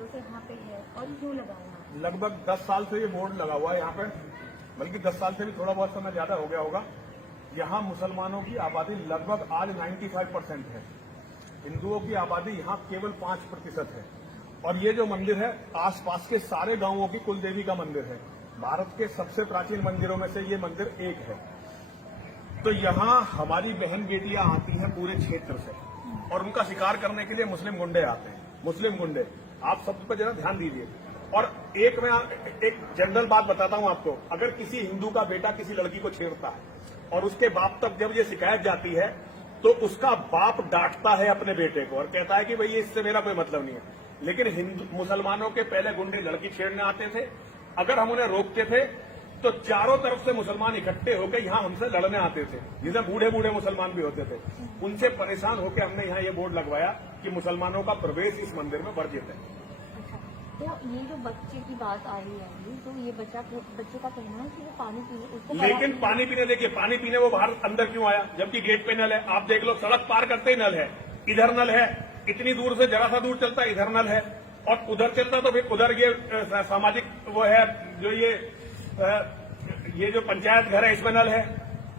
सालों से यहाँ पे है और क्यों लगा है? लगभग 10 साल से ये बोर्ड लगा हुआ है यहाँ पे, बल्कि 10 साल से भी थोड़ा बहुत समय ज्यादा हो गया होगा। यहाँ मुसलमानों की आबादी लगभग आज 95% है। हिंदुओं की आबादी यहाँ केवल 5% है। और ये जो मंदिर है आसपास के सारे गांवों की कुल देवी का मंदिर है। भारत के सबसे प्राचीन मंदिरों में से ये मंदिर एक है। तो यहाँ हमारी बहन बेटियां आती हैं पूरे क्षेत्र से और उनका शिकार करने के लिए मुस्लिम गुंडे आते हैं। मुस्लिम गुंडे, आप सब पर जरा ध्यान दीजिए। और मैं एक जनरल बात बताता हूं आपको, अगर किसी हिंदू का बेटा किसी लड़की को छेड़ता है और उसके बाप तक जब ये शिकायत जाती है तो उसका बाप डांटता है अपने बेटे को और कहता है कि भाई इससे मेरा कोई मतलब नहीं है। लेकिन मुसलमानों के पहले गुंडे लड़की छेड़ने आते थे, अगर हम उन्हें रोकते थे तो चारों तरफ से मुसलमान इकट्ठे होकर यहाँ हमसे लड़ने आते थे, जिसमें बूढ़े बूढ़े मुसलमान भी होते थे। उनसे परेशान होकर हमने यहाँ ये बोर्ड लगवाया कि मुसलमानों का प्रवेश इस मंदिर में वर्जित है। अच्छा, तो ये जो बच्चे की बात आ रही है, तो ये बच्चे का कहना है कि वो पानी पीने उसको, लेकिन पानी पीने, देखिए पानी पीने वो बाहर अंदर क्यों आया जबकि गेट पे नल है? आप देख लो, सड़क पार करते ही नल है, इधर नल है, इतनी दूर से जरा सा दूर चलता है इधर नल है, और उधर चलता तो फिर उधर ये सामाजिक वो है जो ये जो पंचायत घर है इसमें नल है।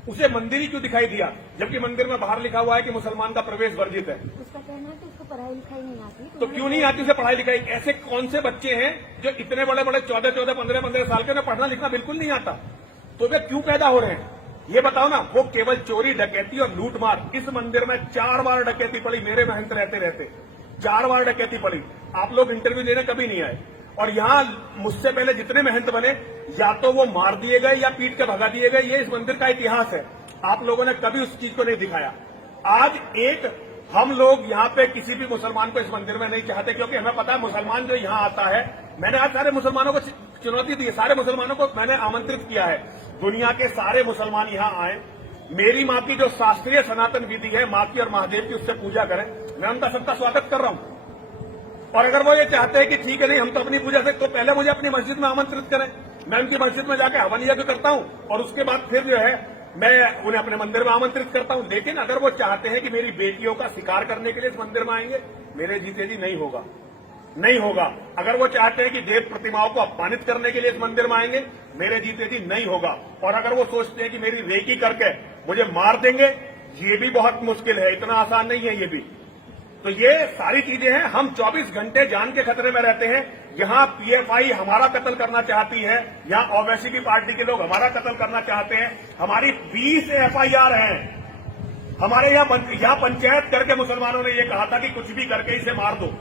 उसे मंदिर ही क्यों दिखाई दिया जबकि मंदिर में बाहर लिखा हुआ है कि मुसलमान का प्रवेश वर्जित है? उसका कहना है कि उसको पढ़ाई लिखाई नहीं आती। तो क्यों नहीं आती उसे पढ़ाई लिखाई? ऐसे कौन से बच्चे हैं जो इतने बड़े बड़े 14-14, 15-15 साल के, उन्हें पढ़ना लिखना बिल्कुल नहीं आता? तो वे क्यों पैदा हो रहे हैं ये बताओ ना। वो केवल चोरी, डकैती और लूटमार। इस मंदिर में 4 बार डकैती पड़ी मेरे महंत रहते 4 बार डकैती पड़ी। आप लोग इंटरव्यू देने कभी नहीं आए। और यहाँ मुझसे पहले जितने महंत बने या तो वो मार दिए गए या पीट के भगा दिए गए। ये इस मंदिर का इतिहास है। आप लोगों ने कभी उस चीज को नहीं दिखाया। आज हम लोग यहाँ पे किसी भी मुसलमान को इस मंदिर में नहीं चाहते, क्योंकि हमें पता है मुसलमान जो यहाँ आता है, मैंने आज सारे मुसलमानों को चुनौती दी है, सारे मुसलमानों को मैंने आमंत्रित किया है, दुनिया के सारे मुसलमान यहाँ आए, मेरी माँ की जो शास्त्रीय सनातन विधि है, माँ की और महादेव की, उससे पूजा करें। मैं उनका सबका स्वागत कर रहा हूँ। और अगर वो ये चाहते हैं कि ठीक है नहीं हम तो अपनी पूजा से, तो पहले मुझे अपनी मस्जिद में आमंत्रित करें, मैं उनकी मस्जिद में जाकर हवन यज्ञ करता हूँ और उसके बाद फिर जो है मैं उन्हें अपने मंदिर में आमंत्रित करता हूँ। लेकिन अगर वो चाहते हैं कि मेरी बेटियों का शिकार करने के लिए इस मंदिर में आएंगे, मेरे जीते जी नहीं होगा, नहीं होगा। अगर वो चाहते हैं कि देव प्रतिमाओं को अपमानित करने के लिए इस मंदिर में आएंगे, मेरे जीते जी नहीं होगा। और अगर वो सोचते हैं कि मेरी रेकी करके मुझे मार देंगे, ये भी बहुत मुश्किल है, इतना आसान नहीं है ये भी। तो ये सारी चीजें हैं। हम 24 घंटे जान के खतरे में रहते हैं। यहाँ पीएफआई हमारा कत्ल करना चाहती है, यहाँ ओवैसी की पार्टी के लोग हमारा कत्ल करना चाहते हैं। हमारी 20 एफआईआर हैं। हमारे यहाँ पंचायत करके मुसलमानों ने ये कहा था कि कुछ भी करके इसे मार दो,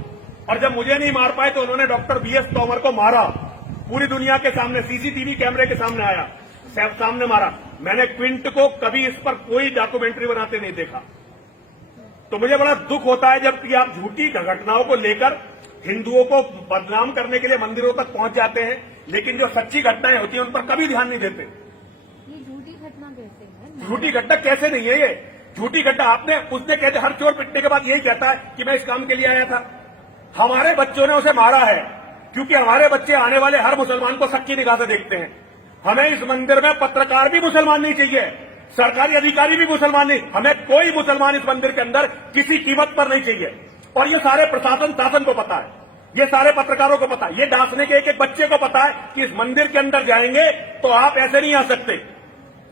और जब मुझे नहीं मार पाए तो उन्होंने डॉक्टर बीएस तोमर को मारा, पूरी दुनिया के सामने, सीसीटीवी कैमरे के सामने आया, सामने मारा। मैंने क्विंट को कभी इस पर कोई डॉक्यूमेंट्री बनाते नहीं देखा। तो मुझे बड़ा दुख होता है जबकि आप झूठी घटनाओं को लेकर हिंदुओं को बदनाम करने के लिए मंदिरों तक पहुंच जाते हैं, लेकिन जो सच्ची घटनाएं होती हैं उन पर कभी ध्यान नहीं देते। ये झूठी घटना कैसे है? झूठी घटना कैसे नहीं है ये? झूठी घटना उसने कहते, हर चोर पिटने के बाद यही कहता है कि मैं इस काम के लिए आया था। हमारे बच्चों ने उसे मारा है, क्योंकि हमारे बच्चे आने वाले हर मुसलमान को सच्ची निगाह से देखते हैं। हमें इस मंदिर में पत्रकार भी मुसलमान नहीं चाहिए, सरकारी अधिकारी भी मुसलमान नहीं, हमें कोई मुसलमान इस मंदिर के अंदर किसी कीमत पर नहीं चाहिए। और ये सारे प्रशासन शासन को पता है, ये सारे पत्रकारों को पता है, ये डांसने के एक बच्चे को पता है कि इस मंदिर के अंदर जाएंगे तो आप ऐसे नहीं आ सकते,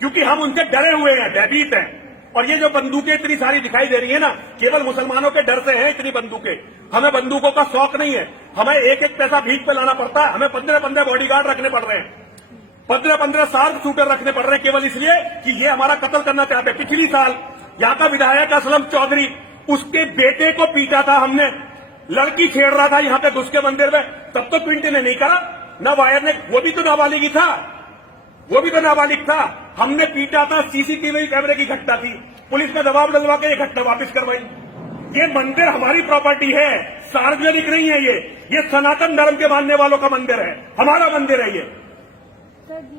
क्योंकि हम उनसे डरे हुए हैं, भयभीत हैं। और ये जो बंदूकें इतनी सारी दिखाई दे रही है ना, केवल मुसलमानों के डर से है इतनी बंदूकें। हमें बंदूकों का शौक नहीं है, हमें एक एक पैसा भीख पे लाना पड़ता है, हमें 15-15 बॉडीगार्ड रखने पड़ रहे हैं, 15-15 शार्प शूटर रखने पड़ रहे हैं, केवल इसलिए कि ये हमारा कत्ल करना चाहते हैं। पिछली साल यहाँ का विधायक असलम चौधरी, उसके बेटे को पीटा था हमने, लड़की छेड़ रहा था यहाँ पे घुस के मंदिर में, तब तो क्विंट ने नहीं करा, न वायर ने, वो भी तो नाबालिग ही था, वो भी तो नाबालिग था। हमने पीटा था, सीसीटीवी कैमरे की घटना थी, पुलिस ने दबाव डलवा के ये घटना वापस करवाई। ये मंदिर हमारी प्रॉपर्टी है, सार्वजनिक नहीं है। ये सनातन धर्म के मानने वालों का मंदिर है, हमारा मंदिर है ये। सर जी,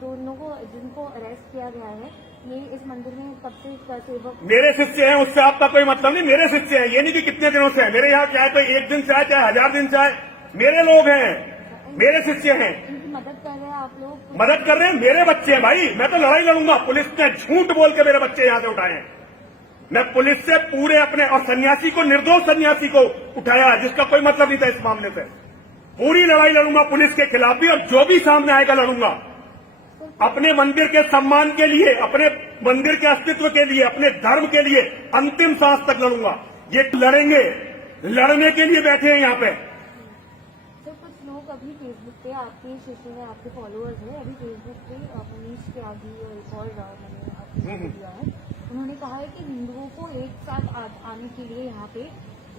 दोनों को जिनको अरेस्ट किया गया है, ये इस मंदिर में कब से सेवक? मेरे शिष्य हैं, उससे आपका कोई मतलब नहीं। मेरे शिष्य हैं, ये नहीं कि कितने दिनों से है मेरे यहाँ, चाहे तो 1 दिन से आए, चाहे 1000 दिन से आए, मेरे लोग हैं, मेरे शिष्य हैं। इनकी मदद कर रहे हैं आप लोग? मदद कर रहे हैं, मेरे बच्चे हैं भाई, मैं तो लड़ाई लड़ूंगा। पुलिस ने झूठ बोल के मेरे बच्चे यहाँ से उठाए हैं, मैं पुलिस से पूरे अपने, और सन्यासी को, निर्दोष सन्यासी को उठाया, जिसका कोई मतलब नहीं था इस मामले से। पूरी लड़ाई लड़ूंगा पुलिस के खिलाफ भी, और जो भी सामने आएगा लड़ूंगा। अपने मंदिर के सम्मान के लिए, अपने मंदिर के अस्तित्व के लिए, अपने धर्म के लिए अंतिम सांस तक लड़ूंगा। ये लड़ेंगे, लड़ने के लिए बैठे हैं यहाँ पे। सर कुछ लोग अभी फेसबुक पे, आपके शिष्य में आपके फॉलोअर्स हैं, अभी फेसबुक पे मनीष त्यागी और एक और मैंने आपको दिया है, उन्होंने कहा है कि हिंदुओं को एक साथ आने के लिए यहाँ पे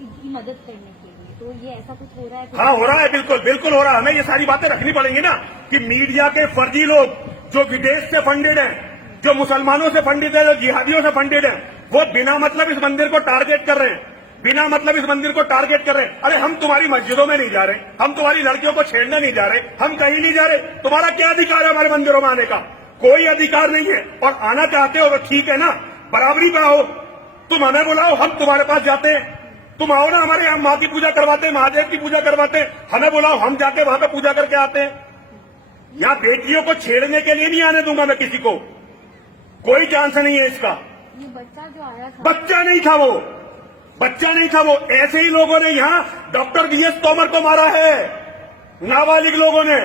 इनकी मदद करने के लिए, तो ये ऐसा कुछ हो रहा है? हाँ, हो रहा है, बिल्कुल बिल्कुल हो रहा है। हमें ये सारी बातें रखनी पड़ेंगी ना कि मीडिया के फर्जी लोग जो विदेश से फंडेड हैं, जो मुसलमानों से फंडित है, जो जिहादियों से फंडेड है, वो बिना मतलब इस मंदिर को टारगेट कर रहे हैं, बिना मतलब इस मंदिर को टारगेट कर रहे हैं। अरे हम तुम्हारी मस्जिदों में नहीं जा रहे, हम तुम्हारी लड़कियों को छेड़ने नहीं जा रहे, हम कहीं नहीं जा रहे। तुम्हारा क्या अधिकार है हमारे मंदिरों में आने का? कोई अधिकार नहीं है। और आना चाहते हो तो ठीक है ना, बराबरी पे आओ, तुम हमें बुलाओ, हम तुम्हारे पास जाते हैं। तुम आओ ना, हमारे यहाँ माँ की पूजा करवाते हैं, महादेव की पूजा करवाते हैं, हमें बुलाओ, हम जाके वहां पे पूजा करके आते हैं। यहाँ बेटियों को छेड़ने के लिए नहीं आने दूंगा मैं किसी को, कोई चांस नहीं है इसका। ये बच्चा जो आया था, बच्चा नहीं था वो, बच्चा नहीं था वो। ऐसे ही लोगों ने यहाँ डॉक्टर वीएस तोमर को मारा है, नाबालिग लोगों ने।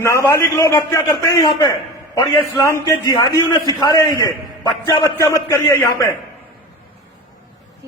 नाबालिग लोग हत्या करते हैं यहाँ पे, और ये इस्लाम के जिहादी उन्हें सिखा रहे हैं। ये बच्चा बच्चा मत करिए यहाँ पे।